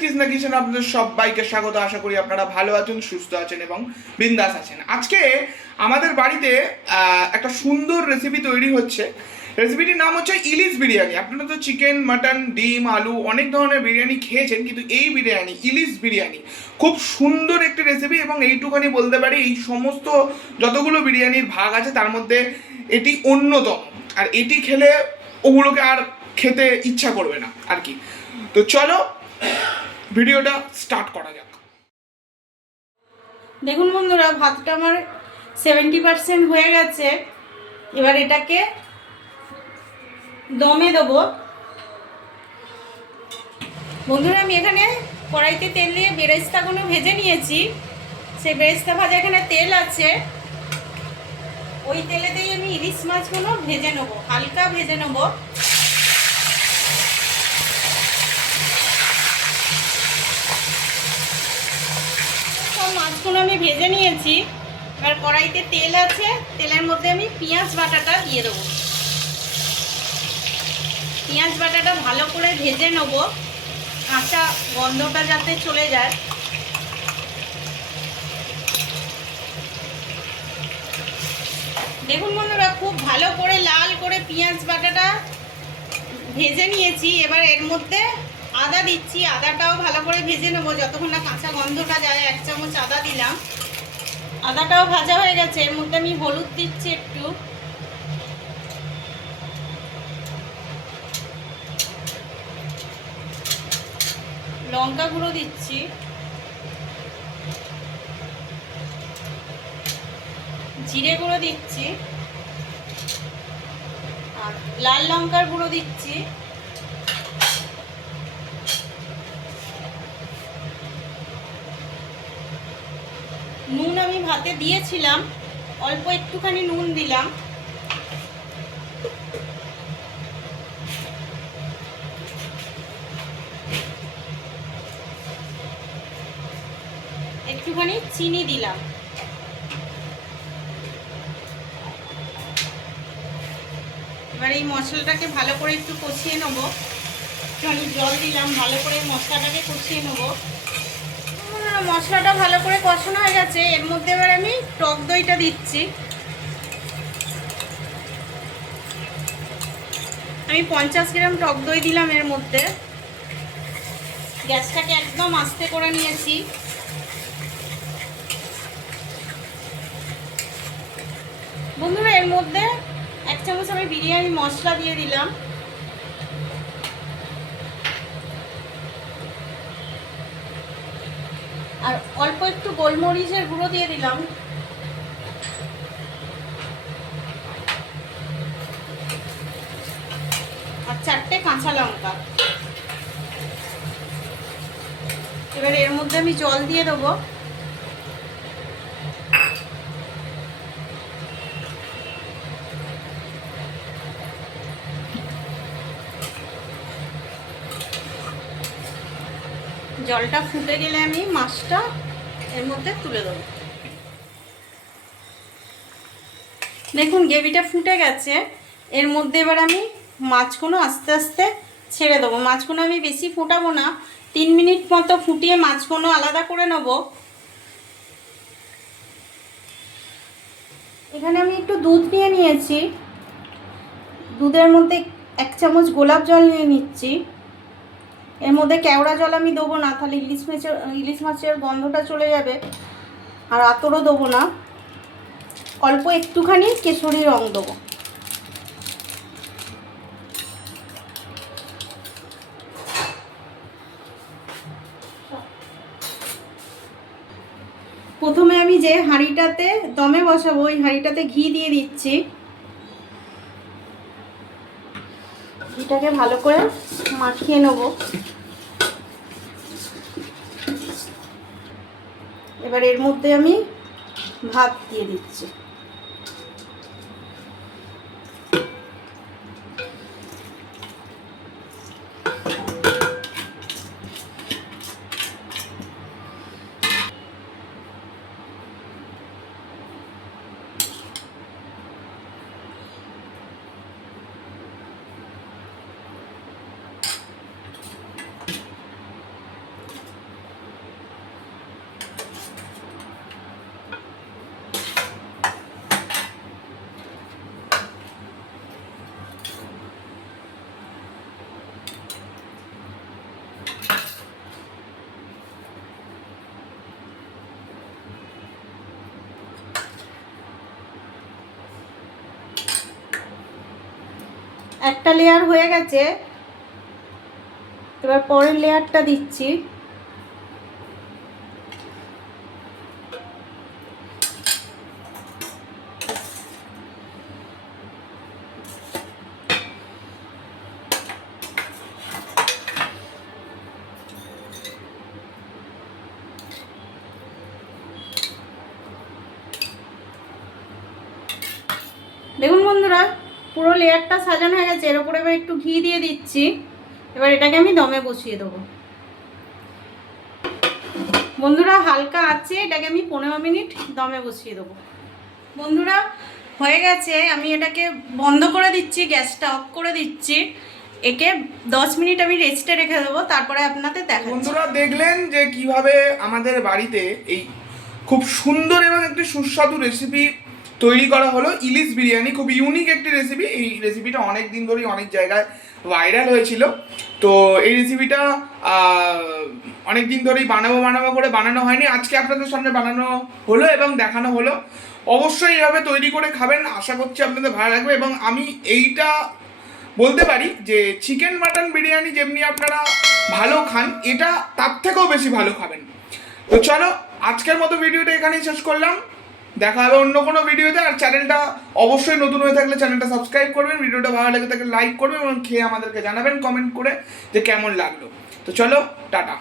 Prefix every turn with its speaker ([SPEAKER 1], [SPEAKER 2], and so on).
[SPEAKER 1] Krishna kitchen আপনাদের সবাইকে স্বাগত। আশা করি আপনারা ভালো আছেন, সুস্থ আছেন এবং বিন্দাস আছেন। আজকে আমাদের বাড়িতে একটা সুন্দর রেসিপি তৈরি হচ্ছে। রেসিপিটির নাম হচ্ছে ইলিশ বিরিয়ানি। আপনারা তো চিকেন মাটন ডিম, আলু অনেক ধরনের বিরিয়ানি খেয়েছেন, কিন্তু এই বিরিয়ানি, ইলিশ বিরিয়ানি খুব সুন্দর একটি রেসিপি এবং এইটুখানি বলতে পারি, এই সমস্ত যতগুলো বিরিয়ানির ভাগ আছে, তার মধ্যে এটি অন্যতম। আর এটি খেলে ওগুলোকে আর খেতে ইচ্ছা করবে না, আর কি। তো চলো ভিডিওটা স্টার্ট করা যাক।
[SPEAKER 2] দেখুন বন্ধুরা, ভাতটা আমার সেভেন্টি পার্সেন্ট হয়ে গেছে। এবার এটাকে দমে দেবো। বন্ধুরা, আমি এখানে কড়াইতে তেল দিয়ে বেরেস্তাগুলো ভেজে নিয়েছি। সেই বেরেস্তা ভাজা এখানে তেল আছে। ওই তেলেতেই আমি ইলিশ মাছগুলো ভেজে নেব, হালকা ভেজে নেব। মাছগুলো আমি ভেজে নিয়েছি। এবার কড়াইতে তেল আছে, তেলের মধ্যে আমি পেঁয়াজ বাটাটা দিয়ে দেবো। পেঁয়াজ বাটাটা ভালো করে ভেজে নেব। কাঁচা গন্ধটা যাতে চলে যায়। দেখুন বন্ধুরা, খুব ভালো করে লাল করে পেঁয়াজ বাটাটা ভেজে নিয়েছি। এবার এর মধ্যে আদা দিচ্ছি, আদাটাও ভালো করে ভেজে নেব। যতক্ষণ না কাঁচা গন্ধটা যায়, এক চামচ আদা দিলাম। আদাটাও ভাজা হয়ে গেছে, এর মধ্যে আমি হলুদ দিচ্ছি একটু। লঙ্কা গুঁড়ো দিচ্ছি। জিরে গুঁড়ো দিচ্ছি। আর লাল লঙ্কার গুঁড়ো দিচ্ছি। নুন আমি ভাতে দিয়েছিলাম, অল্প একটুখানি নুন দিলাম। একটুখানি চিনি দিলাম। এবার এই মশলাটাকে ভালো করে একটু কষিয়ে নেব। একটুখানি জল দিলাম, ভালো করে মশলাটাকে কষিয়ে নেব। মশলাটা ভালো করে কষানো হয়ে গেছে। এর মধ্যে এবার আমি টক দইটা দিচ্ছি। আমি পঞ্চাশ গ্রাম টক দই দিলাম এর মধ্যে। গ্যাসটাকে একদম আস্তে করে নিয়েছি। বন্ধুরা, এর মধ্যে এক চামচ আমি বিরিয়ানি মশলা দিয়ে দিলাম। আর অল্প একটু গোলমরিচের গুঁড়ো দিয়ে দিলাম। আর চারটে কাঁচা লঙ্কা। এবার এর মধ্যে আমি জল দিয়ে দেবো। জলটা ফুটে গেলে আমি মাছটা এর মধ্যে তুলে দেবো। দেখুন, গ্রেভিটা ফুটে গেছে। এর মধ্যে এবার আমি মাছগুলো আস্তে আস্তে ছেড়ে দেবো। মাছগুলো আমি বেশি ফোটাবো না। তিন মিনিট মতো ফুটিয়ে মাছগুলো আলাদা করে নেব। এখানে আমি একটু দুধ নিয়ে নিয়েছি। দুধের মধ্যে এক চামচ গোলাপ জল নিয়ে নিচ্ছি। এর মধ্যে কেওড়া জল আমি দেবো না, তাহলে ইলিশ মাছের ইলিশ মাছের গন্ধটা চলে যাবে। আর আতরও দেবো না। অল্প একটুখানি কেশরি রং দেবো। প্রথমে আমি যে হাঁড়িটাতে, দমে বসাবো, ওই হাঁড়িটাতে ঘি দিয়ে দিচ্ছি। ঘিটাকে ভালো করে মাখিয়ে নেব। এবার এর মধ্যে আমি ভাত দিয়ে দিচ্ছি। একটা লেয়ার হয়ে গেছে। এবার পরের লেয়ারটা দিচ্ছি। দেখুন বন্ধুরা পুরো লেয়ারটা সাজানো হয়ে গেছে, এর উপরে এবার একটু ঘি দিয়ে দিচ্ছি। এবার এটাকে আমি দমে বসিয়ে দেবো। বন্ধুরা, হালকা আছে, এটাকে আমি পনেরো মিনিট দমে বসিয়ে দেবো। বন্ধুরা, হয়ে গেছে, আমি এটাকে বন্ধ করে দিচ্ছি, গ্যাসটা অফ করে দিচ্ছি। একে দশ মিনিট আমি রেস্টে রেখে দেবো, তারপরে আপনাদের দেখাচ্ছি।
[SPEAKER 1] বন্ধুরা, দেখলেন যে কীভাবে আমাদের বাড়িতে এই খুব সুন্দর এবং একটি সুস্বাদু রেসিপি তৈরি করা হলো ইলিশ বিরিয়ানি। খুব ইউনিক একটি রেসিপি এই রেসিপিটা অনেক দিন ধরেই অনেক জায়গায় ভাইরাল হয়েছিল। তো এই রেসিপিটা অনেক দিন ধরেই বানাবো বানাবো করে বানানো হয়নি। আজকে আপনাদের সামনে বানানো হলো এবং দেখানো হলো। অবশ্যই এইভাবে তৈরি করে খাবেন। আশা করছি আপনাদের ভালো লাগবে এবং আমি এইটা বলতে পারি যে চিকেন মাটন বিরিয়ানি যেমনি আপনারা ভালো খান, এটা তার থেকেও বেশি ভালো খাবেন। তো চলো, আজকের মতো ভিডিওটা এখানেই শেষ করলাম। দেখা হবে অন্য কোনো ভিডিওতে আর চ্যানেলটা অবশ্যই নতুন হয়ে থাকলে চ্যানেলটা সাবস্ক্রাইব করবেন ভিডিওটা ভালো লেগে থাকলে লাইক করবেন এবং খেয়ে আমাদেরকে জানাবেন কমেন্ট করে যে কেমন লাগল। তো চলো, টাটা।